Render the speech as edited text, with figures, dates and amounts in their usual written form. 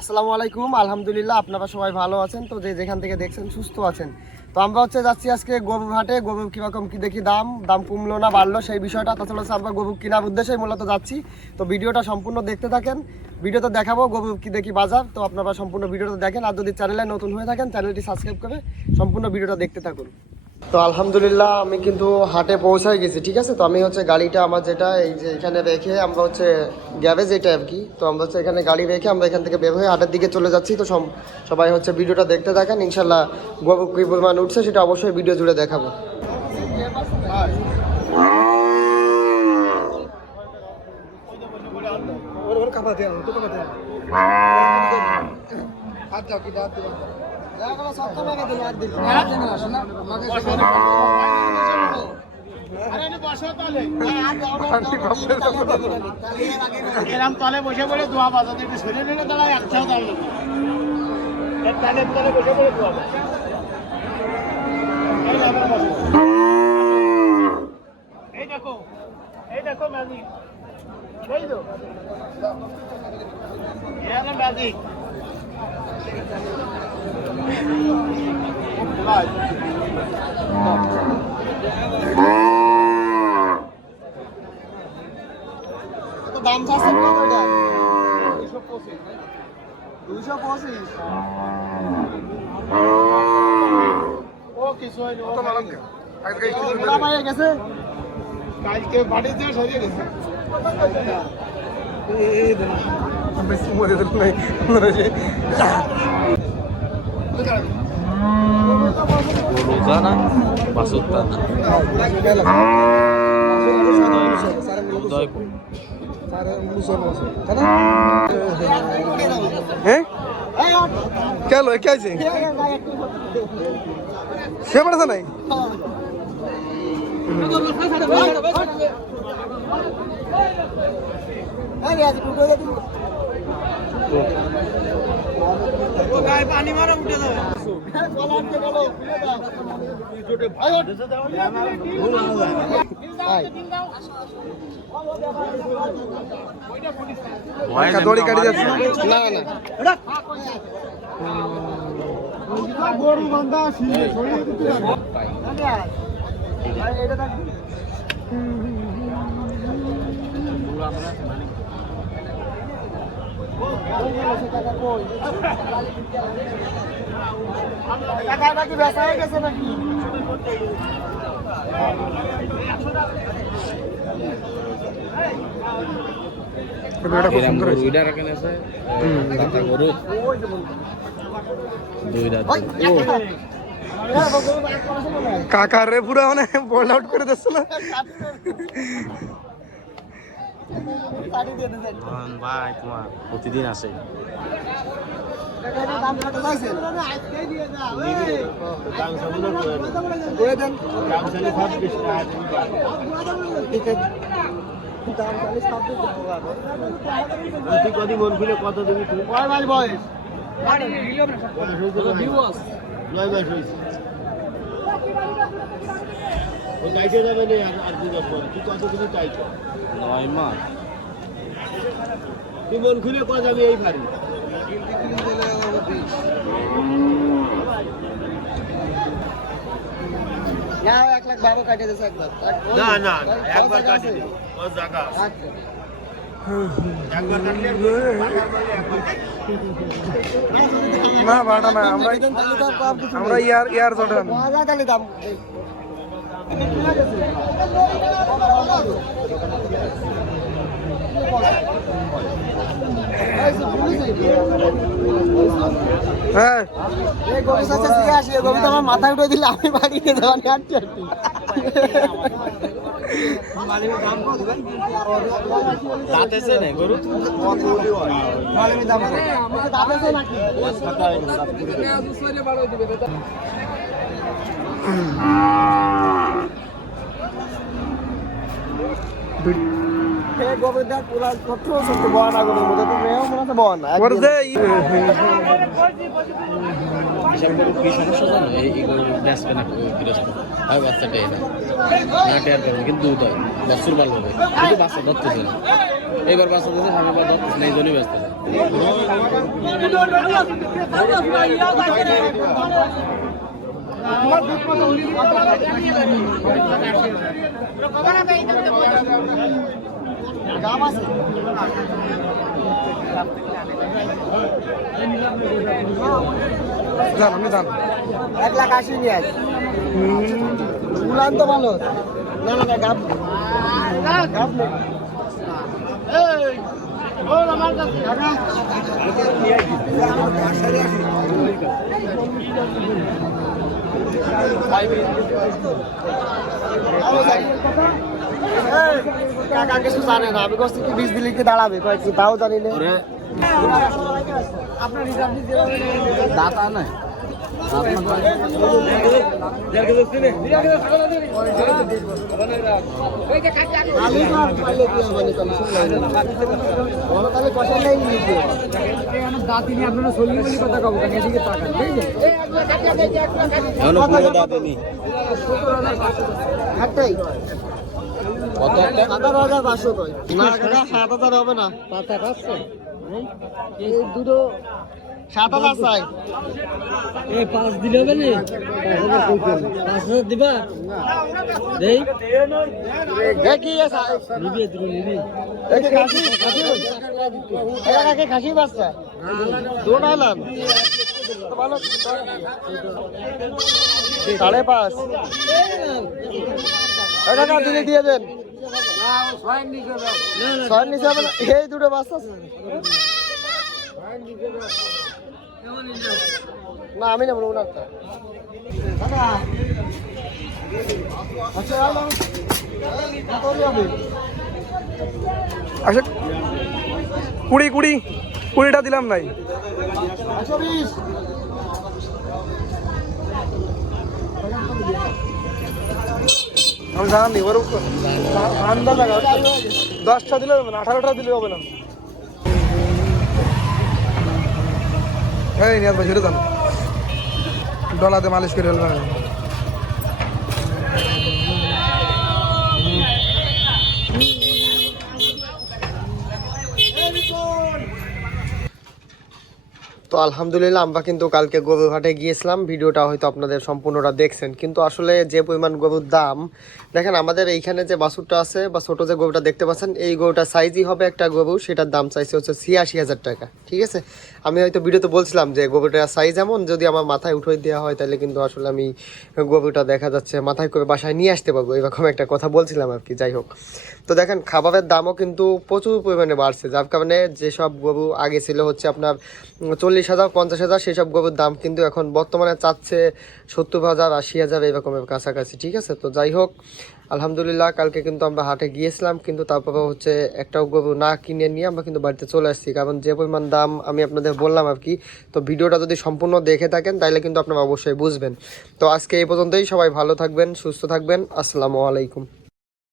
আসসালামু আলাইকুম। আলহামদুলিল্লাহ আপনারা সবাই ভালো আছেন, তো যেখান থেকে দেখছেন সুস্থ আছেন। তো আমরা যাচ্ছি আজকে গরুর হাটে। গরুর কীরকম কী দেখি দাম কমলো না বাড়লো সেই বিষয়টা, তাছাড়া আমরা গরু কেনার উদ্দেশ্যেই মূলত যাচ্ছি। তো ভিডিওটা সম্পূর্ণ দেখতে থাকেন, ভিডিওতে দেখাবো গরুর কী দেখি বাজার। তো আপনারা সম্পূর্ণ ভিডিওটা দেখেন, আর যদি চ্যানেলে নতুন হয়ে থাকেন চ্যানেলটি সাবস্ক্রাইব করে সম্পূর্ণ ভিডিওটা দেখতে থাকুন। তো আলহামদুলিল্লাহ আমি কিন্তু হাটে পৌঁছায় গেছি, ঠিক আছে। তো আমি গাড়িটা আমার যেটা এই যে এখানে রেখে আমরা গ্যারেজ এটা আর কি। তো আমরা এখানে গাড়ি রেখে আমরা এখান থেকে বের হয়ে হাটের দিকে চলে যাচ্ছি। তো সবাই ভিডিওটা দেখতে থাকেন, ইনশাল্লাহ গরু কী পরিমাণ উঠছে সেটা অবশ্যই ভিডিও জুড়ে দেখাবো। এরম তলে বসে পড়ে দোয়া বাজাতে একটু শরীর নিলে তারা একটাও দাঁড়িয়ে তলে বসে পড়ে দোয়া এই দেখো ম্যাজিক, এই তো ম্যাজিক। দাম চাচ্ছে কতটা? 225। ও কিছু হয়নি, ওটা পাইয়ে গেছে কালকে বাড়িতে সরিয়ে গেছে। Rozana Basutana क्या लो क्या से शेपड़ से नहीं গায়ে পানি মারা উঠে যাবে। দড়ি কাটি যাচ্ছে না না গরু বান্ধা টাকা বেচা হয়ে গেছে নাকি? কাকার রে পুরো মানে বোল্ড আউট করে দিচ্ছে না ভাই তোমার প্রতিদিন আসে মন খুলে কত দিবি তুই? চাইতে যাবে না আর 2 বছর তুই কত কিছু চাইছো? 9 মাস। তুই মন খুলে কত যাবি এই পারি? না 1,12,000 কাটিয়ে দিয়েছে একবার। না না একবার কাটি দে ও জায়গা একবার কাটলে না বাটা না আমরা ইয়ার জর্ডান বাজার খালি দাম হ্যাঁ এই গরু সাথে সিগে আসে গরু তো আমার মাথায় উঠে দিলে আমি বাড়িতে দেওয়া নিয়ে হাঁটতে দাঁতেছে না গরু গোবিন্দার পুরা কত সত্য বনা গরুর মধ্যে তো মেয়েও মনে হচ্ছে বনা কি সমস্যা জানো এই গরু বেচবে না গৃহস্থ আর বাচ্চাটা এনে না টেয়ার করবে কিন্তু দুধ হয় বছর ভালো হবে কিন্তু বাচ্চা ধরতেছে না এবার বাচ্চা দিচ্ছে সামনে বার ধরতেছে না এই জন্যই ব্যস্ত গাম আছে আপনি যান 1,80,000 নিয়ে আস উলান তো ভালো না না গাম গাম নেই কাকা কিছু জানে না আমি কষ্ট কি 20 দিলে কি দাঁড়াবে কয়েক তাও জানি না আপনার হিসাব দাতা নাই কত 17,500 কয় না কাকা 7,000 হবে না পাতা খাচ্ছে এই দুটো 7,000 চাই এই 5 দিলে হবে না 5,000 দিবা দেই দেখি নিবি দিলো নিবি এই খাসি খাসি এরা কাকে খাসি বাচ্চা দুটো আলাম তো ভালো 5.5 এটা কাকা দিলে দিয়ে দেন 6 নিচে হবে না এই দুটো বাচ্চা আছে না আমি নেব না আচ্ছা আচ্ছা 20টা দিলাম নাই 120 আমি জানি ওর আন্দাজ লাগা 10টা দিলে হবে না 18টা দিলে হবে না এই নিয়াজ ভাই ছেড়ে যান ডলাতে মালিশ করে ফেলবেন তো আলহামদুলিল্লাহ আমরা কিন্তু কালকে গরুর হাটে গিয়েছিলাম ভিডিওটা হয়তো আপনাদের সম্পূর্ণটা দেখছেন কিন্তু আসলে যে পরিমাণ গরুর দাম দেখেন আমাদের এইখানে যে বাছুরটা আছে বা ছোট যে গরুটা দেখতে পাচ্ছেন এই গরুটা সাইজই হবে একটা গরু সেটার দাম চাইছে হচ্ছে 86,000 টাকা ঠিক আছে আমি হয়তো ভিডিওতে বলছিলাম যে গরুটার সাইজ এমন যদি আমার মাথায় উঠে দেওয়া হয় তাহলে কিন্তু আসলে আমি গরুটা দেখা যাচ্ছে মাথায় করে বাসায় নিয়ে আসতে পারবো এরকম একটা কথা বলছিলাম আর কি যাই হোক তো দেখেন খাবারের দামও কিন্তু প্রচুর পরিমাণে বাড়ছে যার কারণে যেসব গরু আগে ছিল হচ্ছে আপনার 40,000 50,000 সেসব গরুর দাম কিন্তু এখন বর্তমানে চাচ্ছে 70,000 80,000 এরকমের কাছাকাছি ঠিক আছে তো যাই হোক আলহামদুলিল্লাহ কালকে কিন্তু আমরা হাটে গিয়েছিলাম কিন্তু তারপরে হচ্ছে একটাও গরু না কিনে নিয়ে আমরা কিন্তু বাড়িতে চলে আসছি কারণ যে পরিমাণ দাম আমি আপনাদের বললাম আর কি তো ভিডিওটা যদি সম্পূর্ণ দেখে থাকেন তাহলে কিন্তু আপনারা অবশ্যই বুঝবেন তো আজকে এই পর্যন্তই সবাই ভালো থাকবেন সুস্থ থাকবেন আসসালামু আলাইকুম